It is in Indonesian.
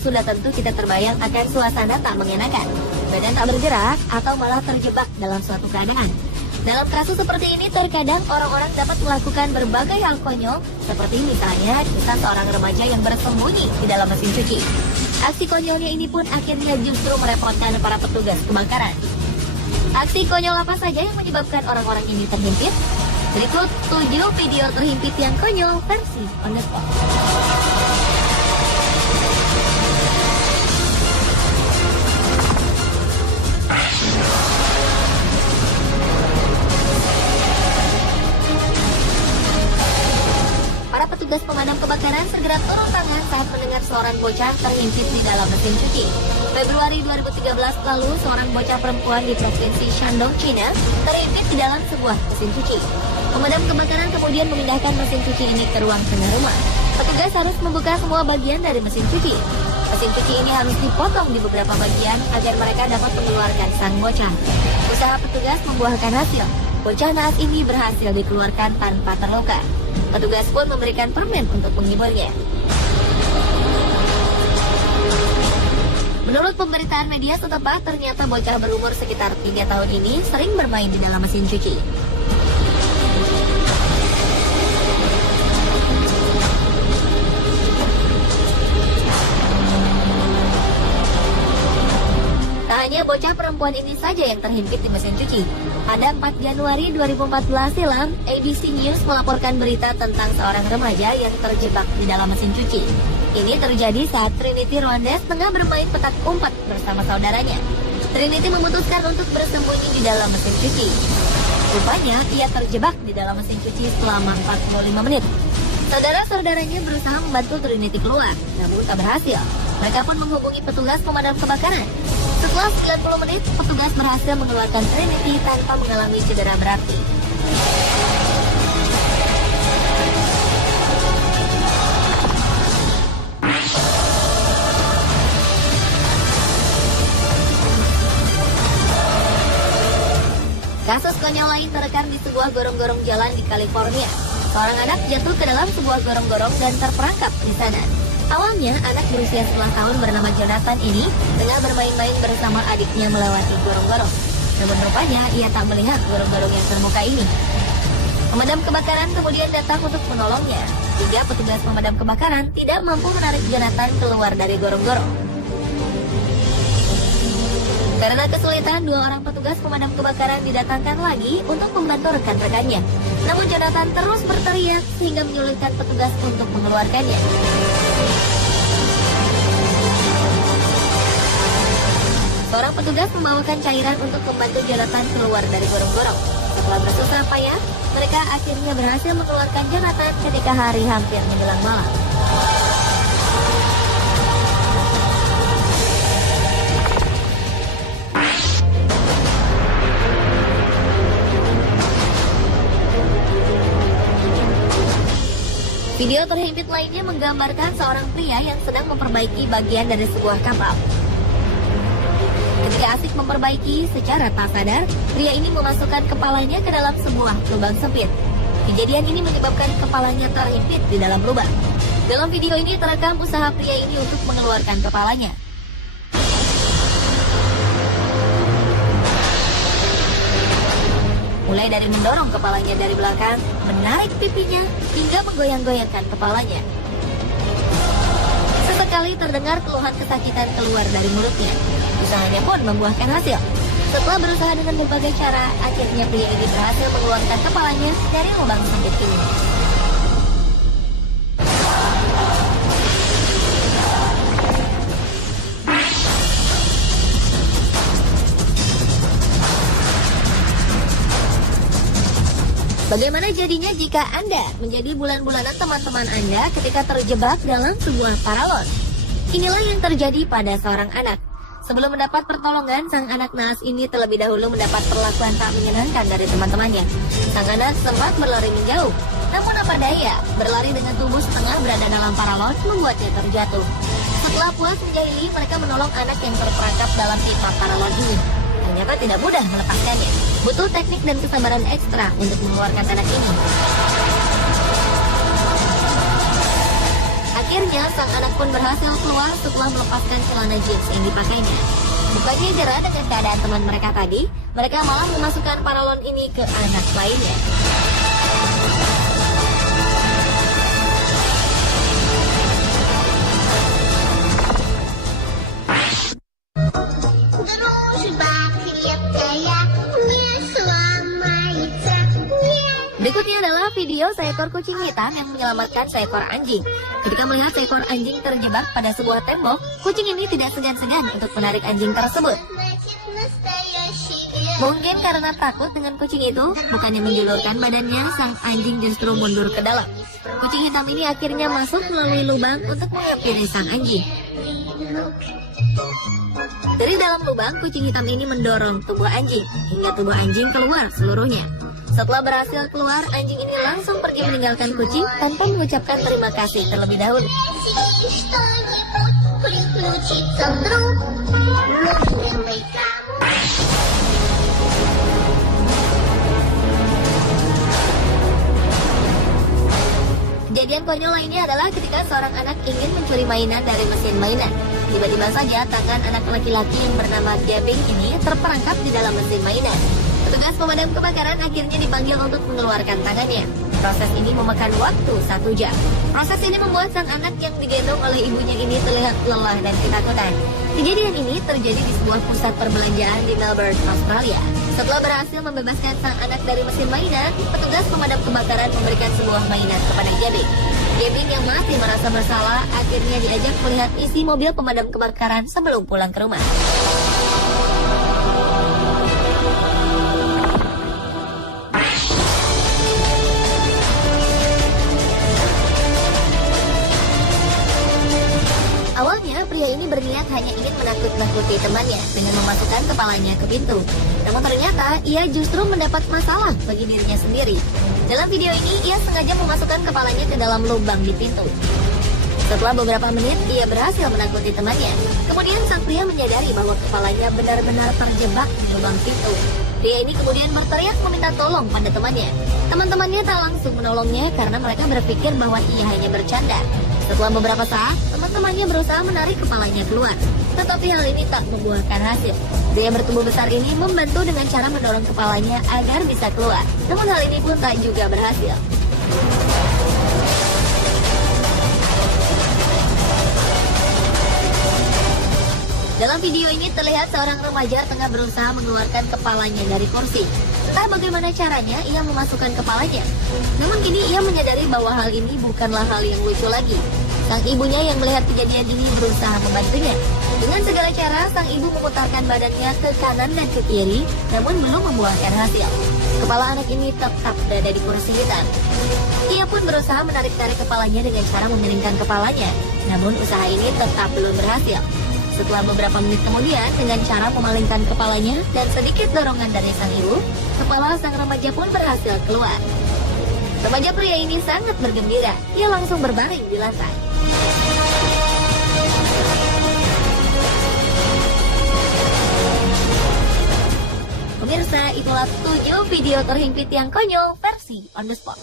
sudah tentu kita terbayang akan suasana tak mengenakan. Badan tak bergerak atau malah terjebak dalam suatu keadaan. Dalam kasus seperti ini, terkadang orang-orang dapat melakukan berbagai hal konyol, seperti misalnya kisah seorang remaja yang bersembunyi di dalam mesin cuci. Aksi konyolnya ini pun akhirnya justru merepotkan para petugas kebakaran. Aksi konyol apa saja yang menyebabkan orang-orang ini terhimpit? Berikut 7 video terhimpit yang konyol versi on the spot. Para petugas pemadam kebakaran segera turun tangan saat mendengar seorang bocah terhimpit di dalam mesin cuci. Februari 2013 lalu, seorang bocah perempuan di provinsi Shandong, China, terhimpit di dalam sebuah mesin cuci. Pemadam kebakaran kemudian memindahkan mesin cuci ini ke ruang tengah rumah. Petugas harus membuka semua bagian dari mesin cuci. Mesin cuci ini harus dipotong di beberapa bagian agar mereka dapat mengeluarkan sang bocah. Usaha petugas membuahkan hasil. Bocah naas ini berhasil dikeluarkan tanpa terluka. Petugas pun memberikan permen untuk menghiburnya. Menurut pemberitaan media setempat, ternyata bocah berumur sekitar 3 tahun ini sering bermain di dalam mesin cuci. Tak hanya bocah perempuan ini saja yang terhimpit di mesin cuci. Pada 4 Januari 2014 silam, ABC News melaporkan berita tentang seorang remaja yang terjebak di dalam mesin cuci. Ini terjadi saat Trinity Rwandes tengah bermain petak umpet bersama saudaranya. Trinity memutuskan untuk bersembunyi di dalam mesin cuci. Rupanya, ia terjebak di dalam mesin cuci selama 45 menit. Saudara-saudaranya berusaha membantu Trinity keluar, namun tak berhasil. Mereka pun menghubungi petugas pemadam kebakaran. Setelah 90 menit, petugas berhasil mengeluarkan Trinity tanpa mengalami cedera berarti. Kasus konyol lain terekam di sebuah gorong-gorong jalan di California. Seorang anak jatuh ke dalam sebuah gorong-gorong dan terperangkap di sana. Awalnya, anak berusia 11 tahun bernama Jonathan ini tengah bermain-main bersama adiknya melewati gorong-gorong. Namun rupanya, ia tak melihat gorong-gorong yang terbuka ini. Pemadam kebakaran kemudian datang untuk menolongnya, hingga petugas pemadam kebakaran tidak mampu menarik Jonathan keluar dari gorong-gorong. Karena kesulitan, 2 orang petugas pemadam kebakaran didatangkan lagi untuk membantu rekan-rekannya. Namun Jonathan terus berteriak sehingga menyulitkan petugas untuk mengeluarkannya. Seorang petugas membawakan cairan untuk membantu Jonathan keluar dari gorong-gorong. Setelah bersusah payah, mereka akhirnya berhasil mengeluarkan Jonathan ketika hari hampir menjelang malam. Video terhimpit lainnya menggambarkan seorang pria yang sedang memperbaiki bagian dari sebuah kapal. Ketika asik memperbaiki, secara tak sadar, pria ini memasukkan kepalanya ke dalam sebuah lubang sempit. Kejadian ini menyebabkan kepalanya terhimpit di dalam lubang. Dalam video ini terekam usaha pria ini untuk mengeluarkan kepalanya. Mulai dari mendorong kepalanya dari belakang, menarik pipinya, hingga menggoyang-goyangkan kepalanya. Sesekali terdengar keluhan kesakitan keluar dari mulutnya. Usahanya pun membuahkan hasil. Setelah berusaha dengan berbagai cara, akhirnya pria ini berhasil mengeluarkan kepalanya dari lubang sempit ini. Bagaimana jadinya jika Anda menjadi bulan-bulanan teman-teman Anda ketika terjebak dalam sebuah paralon? Inilah yang terjadi pada seorang anak. Sebelum mendapat pertolongan, sang anak naas ini terlebih dahulu mendapat perlakuan tak menyenangkan dari teman-temannya. Sang anak sempat berlari menjauh. Namun apa daya, berlari dengan tubuh setengah berada dalam paralon membuatnya terjatuh. Setelah puas menjahili, mereka menolong anak yang terperangkap dalam pipa paralon ini. Ternyata tidak mudah melepaskannya. Butuh teknik dan kesabaran ekstra untuk mengeluarkan anak ini. Akhirnya, sang anak pun berhasil keluar setelah melepaskan celana jeans yang dipakainya. Bukannya jerah dengan keadaan teman mereka tadi, mereka malah memasukkan paralon ini ke anak lainnya. Berikutnya adalah video seekor kucing hitam yang menyelamatkan seekor anjing. Ketika melihat seekor anjing terjebak pada sebuah tembok, kucing ini tidak segan-segan untuk menarik anjing tersebut. Mungkin karena takut dengan kucing itu, bukannya menjulurkan badannya, sang anjing justru mundur ke dalam. Kucing hitam ini akhirnya masuk melalui lubang untuk menghampiri sang anjing. Dari dalam lubang, kucing hitam ini mendorong tubuh anjing, hingga tubuh anjing keluar seluruhnya. Setelah berhasil keluar, anjing ini langsung pergi meninggalkan kucing tanpa mengucapkan terima kasih terlebih dahulu. Kejadian konyol lainnya adalah ketika seorang anak ingin mencuri mainan dari mesin mainan. Tiba-tiba saja tangan anak laki-laki yang bernama Gavin ini terperangkap di dalam mesin mainan. Petugas pemadam kebakaran akhirnya dipanggil untuk mengeluarkan tangannya. Proses ini memakan waktu 1 jam. Proses ini membuat sang anak yang digendong oleh ibunya ini terlihat lelah dan ketakutan. Kejadian ini terjadi di sebuah pusat perbelanjaan di Melbourne, Australia. Setelah berhasil membebaskan sang anak dari mesin mainan, petugas pemadam kebakaran memberikan sebuah mainan kepada Gavin. Gavin yang masih merasa bersalah akhirnya diajak melihat isi mobil pemadam kebakaran sebelum pulang ke rumah. Awalnya, pria ini berniat hanya ingin menakut-nakuti temannya dengan memasukkan kepalanya ke pintu. Namun ternyata, ia justru mendapat masalah bagi dirinya sendiri. Dalam video ini, ia sengaja memasukkan kepalanya ke dalam lubang di pintu. Setelah beberapa menit, ia berhasil menakuti temannya. Kemudian sang pria menyadari bahwa kepalanya benar-benar terjebak di lubang pintu. Pria ini kemudian berteriak meminta tolong pada temannya. Teman-temannya tak langsung menolongnya karena mereka berpikir bahwa ia hanya bercanda. Setelah beberapa saat, teman-temannya berusaha menarik kepalanya keluar. Tetapi hal ini tak membuahkan hasil. Pria bertubuh besar ini membantu dengan cara mendorong kepalanya agar bisa keluar. Namun hal ini pun tak juga berhasil. Dalam video ini terlihat seorang remaja tengah berusaha mengeluarkan kepalanya dari kursi. Entah bagaimana caranya ia memasukkan kepalanya. Namun kini ia menyadari bahwa hal ini bukanlah hal yang lucu lagi. Sang ibunya yang melihat kejadian ini berusaha membantunya. Dengan segala cara, sang ibu memutarkan badannya ke kanan dan ke kiri, namun belum membuahkan hasil. Kepala anak ini tetap berada di kursi hitam. Ia pun berusaha menarik-tarik kepalanya dengan cara memiringkan kepalanya. Namun usaha ini tetap belum berhasil. Setelah beberapa menit kemudian, dengan cara memalingkan kepalanya dan sedikit dorongan dari sang ibu, kepala sang remaja pun berhasil keluar. Remaja pria ini sangat bergembira. Ia langsung berbaring di lantai. Pemirsa, itulah 7 video terhimpit yang konyol versi on the spot.